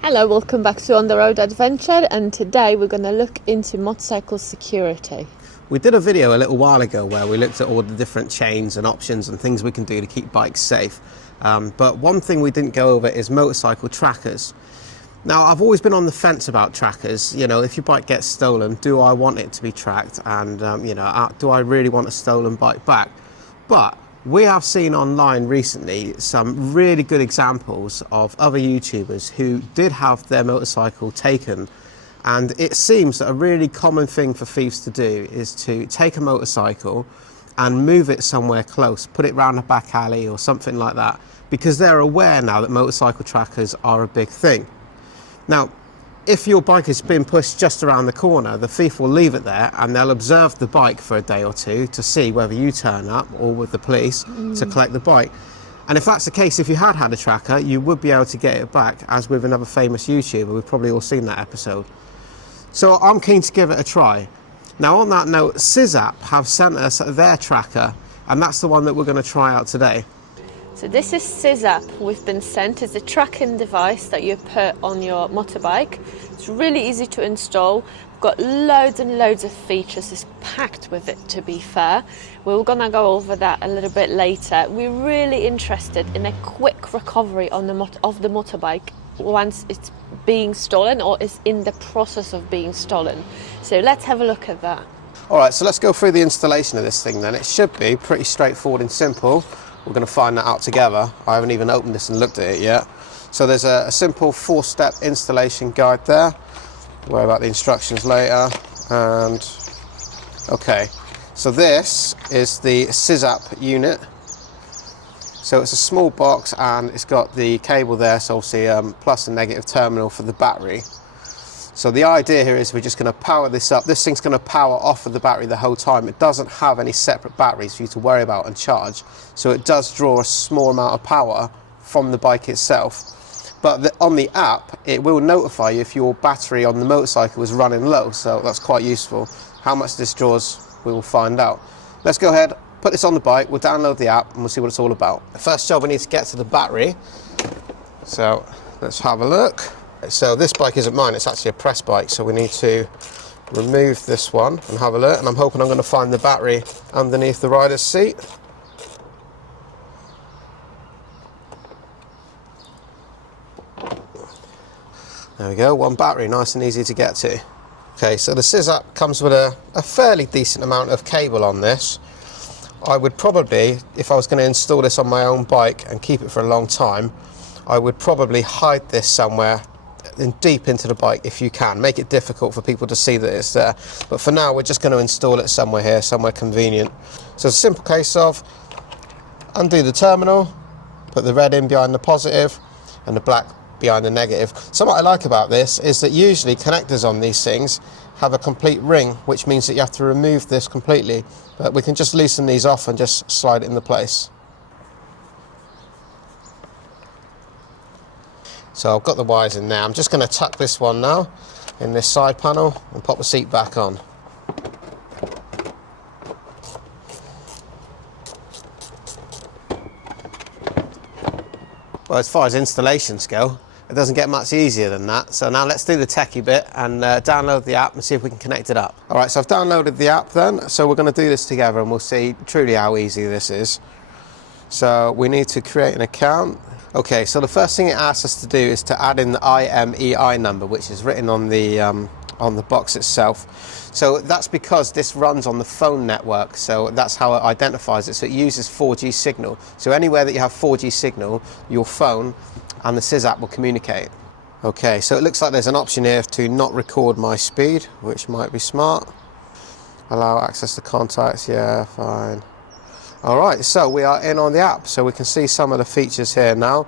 Hello, welcome back to On the Road Adventure, and today we're going to look into motorcycle security. We did a video a little while ago where we looked at all the different chains and options and things we can do to keep bikes safe. But one thing we didn't go over is motorcycle trackers. Now, I've always been on the fence about trackers. You know, if your bike gets stolen, do I want it to be tracked? And, do I really want a stolen bike back? But we have seen online recently some really good examples of other YouTubers who did have their motorcycle taken. And it seems that a really common thing for thieves to do is to take a motorcycle and move it somewhere close, put it round a back alley or something like that, because they're aware now that motorcycle trackers are a big thing. Now, if your bike has been pushed just around the corner, the thief will leave it there and they'll observe the bike for a day or two to see whether you turn up or with the police to collect the bike. And if that's the case, if you had a tracker, you would be able to get it back, as with another famous YouTuber. We've probably all seen that episode. So I'm keen to give it a try. Now, on that note, Sizzapp have sent us their tracker, and that's the one that we're going to try out today. So this is Sizzapp we've been sent. It's a tracking device that you put on your motorbike. It's really easy to install. We've got loads and loads of features. It's packed with it, to be fair. We're going to go over that a little bit later. We're really interested in a quick recovery on of the motorbike once it's being stolen or is in the process of being stolen. So let's have a look at that. All right, so let's go through the installation of this thing then. It should be pretty straightforward and simple. We're going to find that out together. I haven't even opened this and looked at it yet. So there's a simple 4-step installation guide there. We'll worry about the instructions later. And okay, so this is the Sizzapp unit. So it's a small box and it's got the cable there, so obviously plus and negative terminal for the battery. So the idea here is we're just going to power this up. This thing's going to power off of the battery the whole time. It doesn't have any separate batteries for you to worry about and charge. So it does draw a small amount of power from the bike itself. But on the app, it will notify you if your battery on the motorcycle is running low. So that's quite useful. How much this draws, we will find out. Let's go ahead, put this on the bike. We'll download the app and we'll see what it's all about. The first job, we need to get to the battery. So let's have a look. So this bike isn't mine, it's actually a press bike, so we need to remove this one and have a look, and I'm hoping I'm going to find the battery underneath the rider's seat. There we go, one battery, nice and easy to get to. Okay, so the Sizzapp comes with a fairly decent amount of cable on this. I would probably, if I was going to install this on my own bike and keep it for a long time, I would probably hide this somewhere deep into the bike if you can. Make it difficult for people to see that it's there. But for now, we're just going to install it somewhere here, somewhere convenient. So it's a simple case of undo the terminal, put the red in behind the positive and the black behind the negative. So what I like about this is that usually connectors on these things have a complete ring, which means that you have to remove this completely. But we can just loosen these off and just slide it into place. So I've got the wires in there. I'm just going to tuck this one now in this side panel and pop the seat back on. Well, as far as installations go, it doesn't get much easier than that. So now let's do the techie bit and download the app and see if we can connect it up. All right, so I've downloaded the app then. So we're going to do this together and we'll see truly how easy this is. So we need to create an account. Okay, so the first thing it asks us to do is to add in the IMEI number, which is written on the box itself. So that's because this runs on the phone network, so that's how it identifies it. So it uses 4G signal. So anywhere that you have 4G signal, your phone and the Sizzapp will communicate. Okay, so it looks like there's an option here to not record my speed, which might be smart. Allow access to contacts, yeah, fine. Alright, so we are in on the app, so we can see some of the features here now.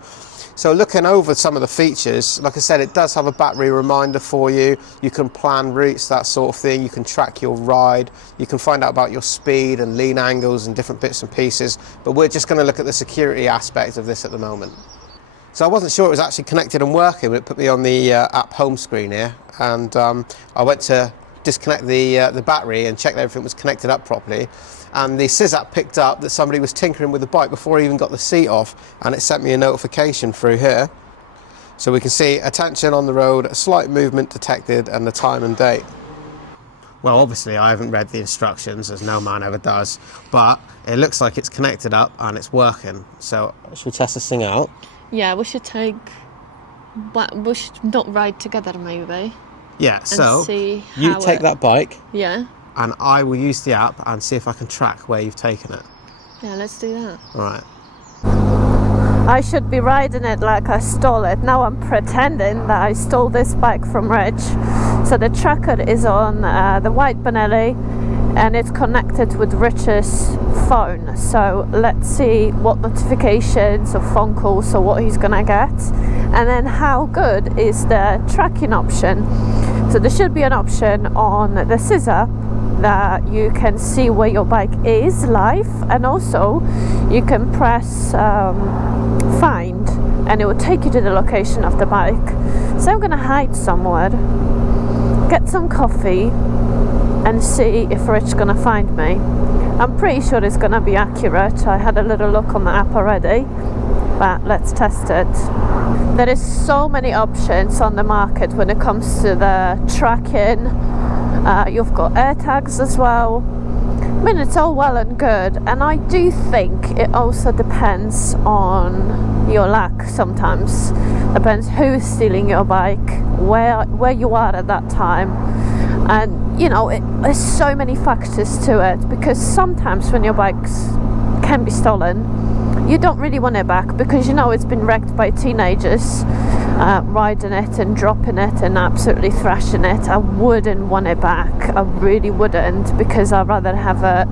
So looking over some of the features, like I said, it does have a battery reminder for you. You can plan routes, that sort of thing. You can track your ride. You can find out about your speed and lean angles and different bits and pieces. But we're just going to look at the security aspect of this at the moment. So I wasn't sure it was actually connected and working, but it put me on the app home screen here. And I went to disconnect the battery and check that everything was connected up properly. And the Sizzapp picked up that somebody was tinkering with the bike before he even got the seat off, and it sent me a notification through here. So we can see attention on the road, a slight movement detected, and the time and date. Well, obviously I haven't read the instructions, as no man ever does, but it looks like it's connected up and it's working. So should we test this thing out? Yeah, we should we should not ride together maybe. Yeah, so see you take that bike. Yeah. And I will use the app and see if I can track where you've taken it. Yeah, let's do that. All right. I should be riding it like I stole it. Now I'm pretending that I stole this bike from Rich. So the tracker is on the white Benelli and it's connected with Rich's phone. So let's see what notifications or phone calls or what he's gonna get. And then how good is the tracking option. So there should be an option on the Sizzapp that you can see where your bike is live, and also you can press find and it will take you to the location of the bike. So I'm gonna hide somewhere, get some coffee and see if Rich's gonna find me. I'm pretty sure it's gonna be accurate. I had a little look on the app already, but let's test it. There is so many options on the market when it comes to the tracking. You've got AirTags as well. I mean, it's all well and good, and I do think it also depends on your luck sometimes. Depends who's stealing your bike, where you are at that time, and you know, there's so many factors to it, because sometimes when your bikes can be stolen, you don't really want it back because you know it's been wrecked by teenagers riding it and dropping it and absolutely thrashing it. I wouldn't want it back. I really wouldn't, because I'd rather have a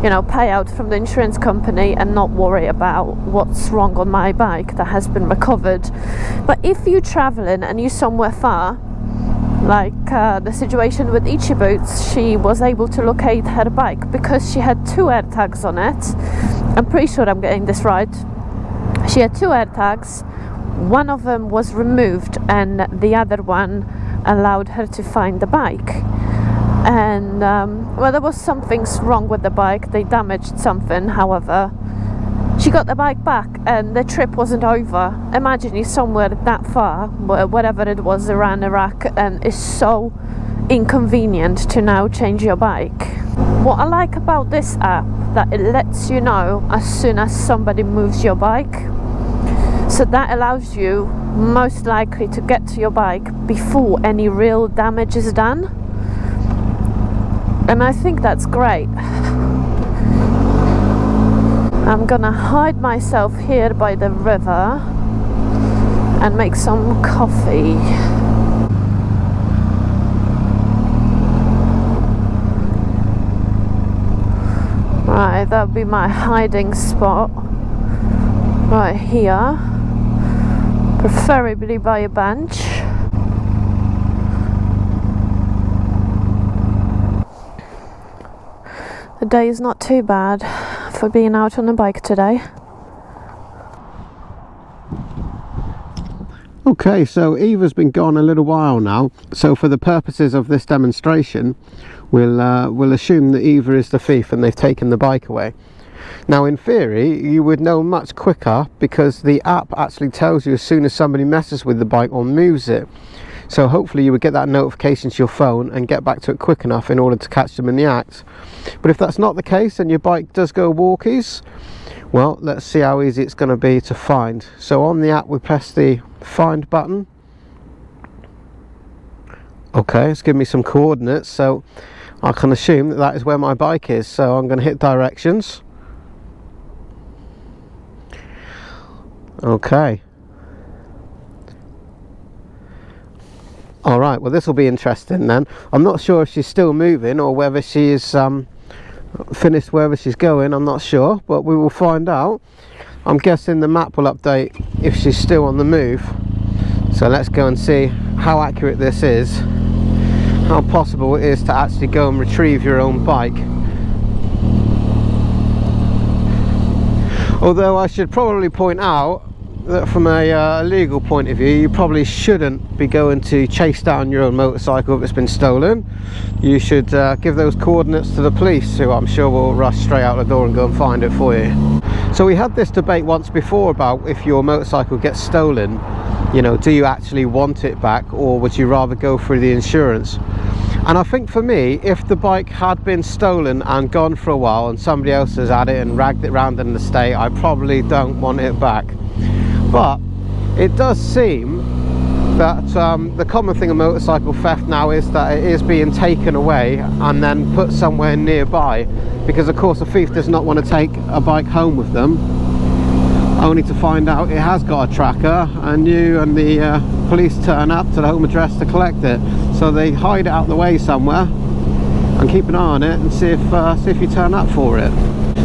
payout from the insurance company and not worry about what's wrong on my bike that has been recovered. But if you're traveling and you're somewhere far, like the situation with Itchy Boots, she was able to locate her bike because she had 2 AirTags on it. I'm pretty sure I'm getting this right. She had 2 AirTags. One of them was removed and the other one allowed her to find the bike. And well, there was something wrong with the bike. They damaged something. However, she got the bike back and the trip wasn't over. Imagine you're somewhere that far, whatever it was, around Iraq, and it's so inconvenient to now change your bike. What I like about this app, that it lets you know as soon as somebody moves your bike. So that allows you most likely to get to your bike before any real damage is done. And I think that's great. I'm gonna hide myself here by the river and make some coffee. Right, that'll be my hiding spot. Right here. Preferably by a bench. The day is not too bad for being out on a bike today. Okay, so Eva's been gone a little while now, so for the purposes of this demonstration we'll assume that Eva is the thief and they've taken the bike away. Now in theory you would know much quicker, because the app actually tells you as soon as somebody messes with the bike or moves it. So hopefully you would get that notification to your phone and get back to it quick enough in order to catch them in the act. But if that's not the case and your bike does go walkies, well, let's see how easy it's going to be to find. So on the app we press the find button. Okay, it's giving me some coordinates, so I can assume that that is where my bike is. So I'm going to hit directions. Okay. Alright, well this will be interesting then. I'm not sure if she's still moving or whether she is finished wherever she's going. I'm not sure, but we will find out. I'm guessing the map will update if she's still on the move. So let's go and see how accurate this is, how possible it is to actually go and retrieve your own bike. Although I should probably point out that from a legal point of view, you probably shouldn't be going to chase down your own motorcycle if it's been stolen. You should give those coordinates to the police, who I'm sure will rush straight out the door and go and find it for you. So we had this debate once before about if your motorcycle gets stolen, you know, do you actually want it back, or would you rather go through the insurance? And I think for me, if the bike had been stolen and gone for a while and somebody else has had it and ragged it around in the state, I probably don't want it back. But it does seem that the common thing of motorcycle theft now is that it is being taken away and then put somewhere nearby, because of course a thief does not want to take a bike home with them, only to find out it has got a tracker and you and the police turn up to the home address to collect it. So they hide it out the way somewhere and keep an eye on it and see if you turn up for it.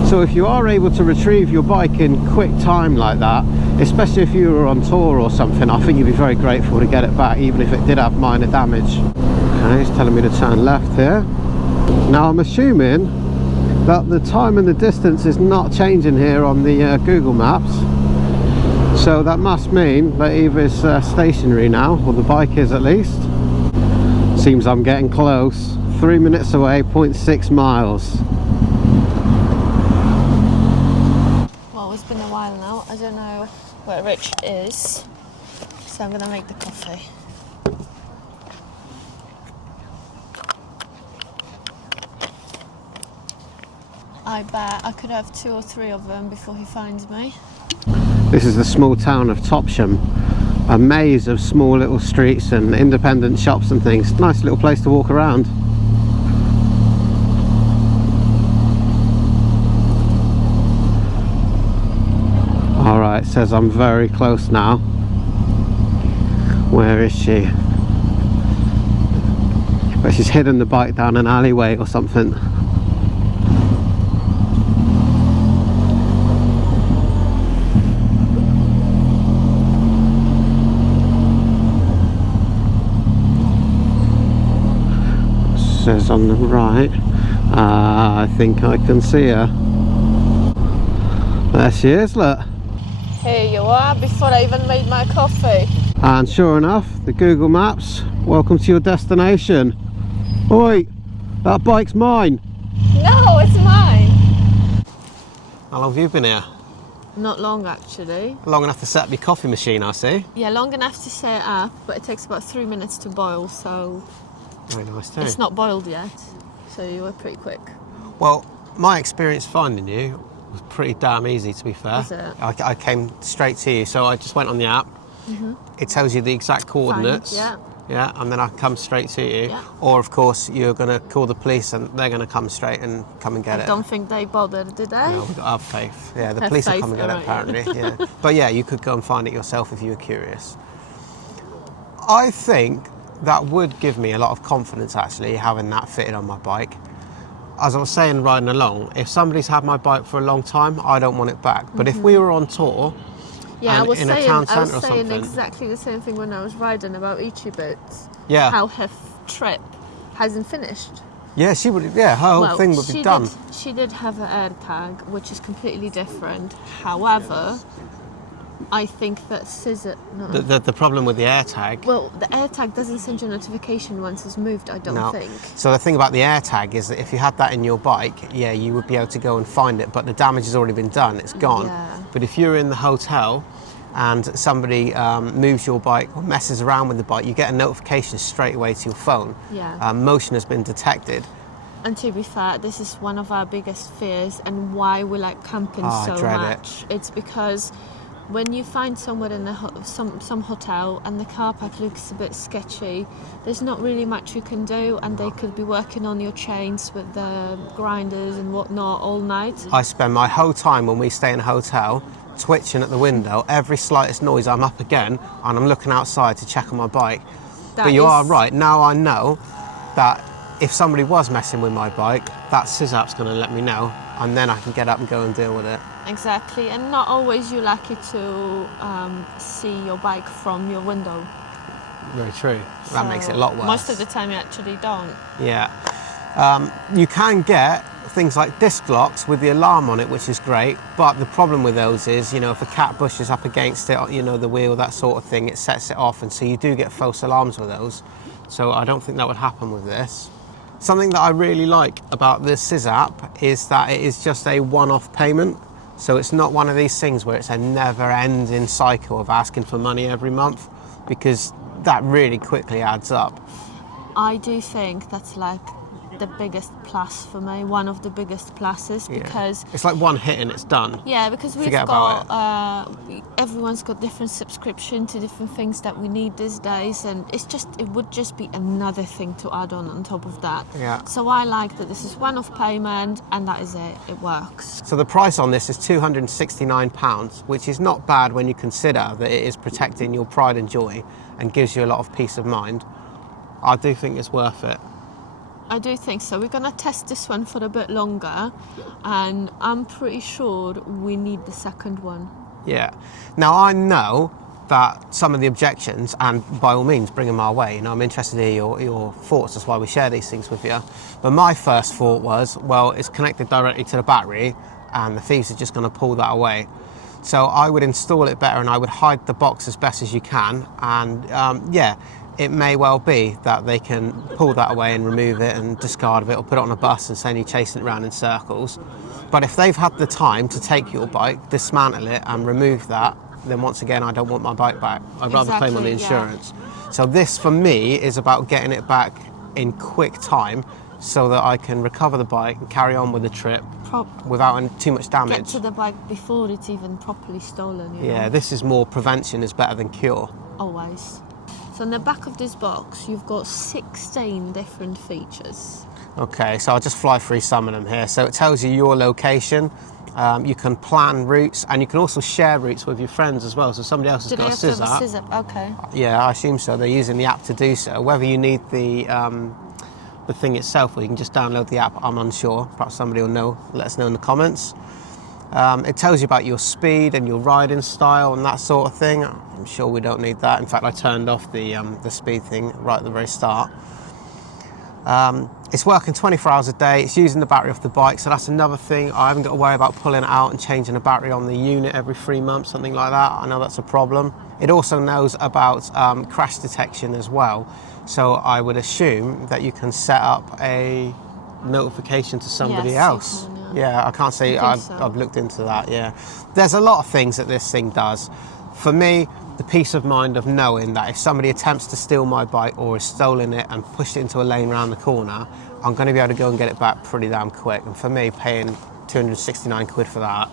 So if you are able to retrieve your bike in quick time like that, especially if you were on tour or something, I think you'd be very grateful to get it back, even if it did have minor damage. Okay, it's telling me to turn left here. Now I'm assuming that the time and the distance is not changing here on the Google Maps, so that must mean that either it's stationary now, or the bike is at least. Seems I'm getting close. 3 minutes away, 0.6 miles. Well, it's been a while now. I don't know where Rich is, so I'm gonna make the coffee. I bet I could have 2 or 3 of them before he finds me. This is the small town of Topsham, a maze of small little streets and independent shops and things. Nice little place to walk around. Alright, it says I'm very close now. Where is she? But she's hidden the bike down an alleyway or something. Says on the right. I think I can see her. There she is, look. Here you are, before I even made my coffee. And sure enough, the Google Maps, welcome to your destination. Oi, that bike's mine. No, it's mine. How long have you been here? Not long, actually. Long enough to set up your coffee machine, I see. Yeah, long enough to set it up, but it takes about 3 minutes to boil, so Very nice too. it's not boiled yet. So you were pretty quick. Well, my experience finding you was pretty damn easy, to be fair. Was it? I came straight to you, so I just went on the app. It tells you the exact coordinates. Yeah. Yeah, and then I come straight to you. Yeah. Or, of course, you're going to call the police and they're going to come straight and come and get it. I don't think they bothered, did they? No, we've got to have faith. Yeah, the Have police will faith, come and get it, alright. apparently. Yeah. But yeah, you could go and find it yourself if you were curious. I think that would give me a lot of confidence, actually, having that fitted on my bike. As I was saying riding along, if somebody's had my bike for a long time, I don't want it back. But if we were on tour, Yeah, and in a town centre or saying something, exactly the same thing when I was riding about Ichi Boots. yeah, How her trip hasn't finished. yeah, she would. Yeah, her whole Well, thing would be done. She did have an air tag, which is completely different. However, I think that Sizzapp. No. The problem with the AirTag. Well, the AirTag doesn't send you a notification once it's moved, I don't No. think. So the thing about the AirTag is that if you had that in your bike, yeah, you would be able to go and find it, but the damage has already been done, it's gone. Yeah. But if you're in the hotel and somebody moves your bike or messes around with the bike, you get a notification straight away to your phone. Yeah. Motion has been detected. And to be fair, this is one of our biggest fears and why we like camping I so dread much. It's because when you find somewhere in some hotel and the car park looks a bit sketchy, there's not really much you can do, and they could be working on your chains with the grinders and whatnot all night. I spend my whole time when we stay in a hotel twitching at the window. Every slightest noise, I'm up again and I'm looking outside to check on my bike. But you are right, now I know that if somebody was messing with my bike, that Sizzapp's going to let me know, and then I can get up and go and deal with it. Exactly, and not always you're lucky to see your bike from your window. Very true. That makes it a lot worse. Most of the time you actually don't. Yeah. You can get things like disc locks with the alarm on it, which is great, but the problem with those is, you know, if a cat bushes up against it, you know, the wheel, that sort of thing, it sets it off, and so you do get false alarms with those. So I don't think that would happen with this. Something that I really like about the Sizzapp is that it is just a one-off payment. So it's not one of these things where it's a never-ending cycle of asking for money every month, because that really quickly adds up. I do think that's like the biggest plus for me, one of the biggest pluses, because it's like one hit and it's done. yeah, because we've Forget got everyone's got different subscription to different things that we need these days, and it would just be another thing to add on top of that. Yeah. So I like that this is one-off payment and that is it. It works. So the price on this is £269, which is not bad when you consider that it is protecting your pride and joy and gives you a lot of peace of mind. I do think it's worth it. I do think so. We're going to test this one for a bit longer, and I'm pretty sure we need the second one. Yeah. Now, I know that some of the objections, and by all means, bring them our way. You know, I'm interested to hear your thoughts. That's why we share these things with you. But my first thought was, well, it's connected directly to the battery, and the thieves are just going to pull that away. So I would install it better, and I would hide the box as best as you can. And yeah, it may well be that they can pull that away and remove it and discard of it, or put it on a bus and send you chasing it around in circles. But if they've had the time to take your bike, dismantle it and remove that, then once again, I don't want my bike back. I'd rather claim on the insurance. Yeah. So this, for me, is about getting it back in quick time so that I can recover the bike and carry on with the trip without too much damage. Get to the bike before it's even properly stolen. You know? This is more prevention is better than cure. Always. So in the back of this box, you've got 16 different features. Okay, so I'll just fly through some of them here. So it tells you your location. You can plan routes, and you can also share routes with your friends as well. So somebody else has got a Sizzapp. Sizzapp, okay. Yeah, I assume so. They're using the app to do so. Whether you need the thing itself, or you can just download the app, I'm unsure. Perhaps somebody will know. Let us know in the comments. It tells you about your speed and your riding style and that sort of thing. I'm sure we don't need that. In fact, I turned off the speed thing right at the very start. It's working 24 hours a day. It's using the battery off the bike, so that's another thing. I haven't got to worry about pulling it out and changing the battery on the unit every 3 months, something like that. I know that's a problem. It also knows about crash detection as well. So I would assume that you can set up a notification to somebody else. Yeah, I can't say I've looked into that, yeah. There's a lot of things that this thing does. For me, the peace of mind of knowing that if somebody attempts to steal my bike or has stolen it and pushed it into a lane around the corner, I'm going to be able to go and get it back pretty damn quick. And for me, paying 269 quid for that,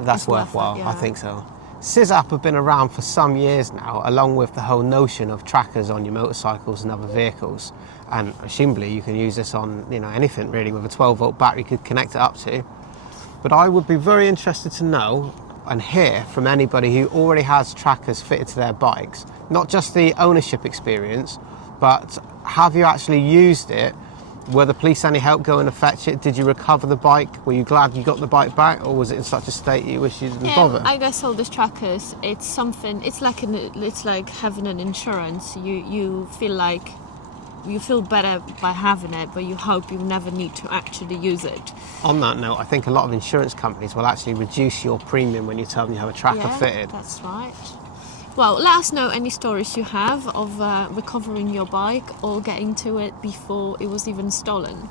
that's worthwhile, I think so. Sizzapp have been around for some years now, along with the whole notion of trackers on your motorcycles and other vehicles. And assumably you can use this on anything really with a 12-volt battery you could connect it up to. But I would be very interested to know and hear from anybody who already has trackers fitted to their bikes, not just the ownership experience, but have you actually used it? Were the police any help going to fetch it? Did you recover the bike? Were you glad you got the bike back, or was it in such a state you wish you didn't bother? I guess all these trackers, it's something. It's like having an insurance. You feel better by having it, but you hope you never need to actually use it. On that note, I think a lot of insurance companies will actually reduce your premium when you tell them you have a tracker fitted. That's right. Well, let us know any stories you have of recovering your bike or getting to it before it was even stolen.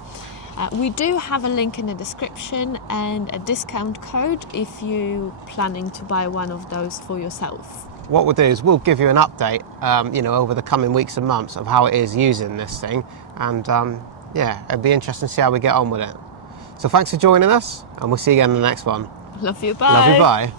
We do have a link in the description and a discount code if you're planning to buy one of those for yourself. What we'll do is we'll give you an update, over the coming weeks and months of how it is using this thing, and it'd be interesting to see how we get on with it. So thanks for joining us, and we'll see you again in the next one. Love you, bye. Love you, bye.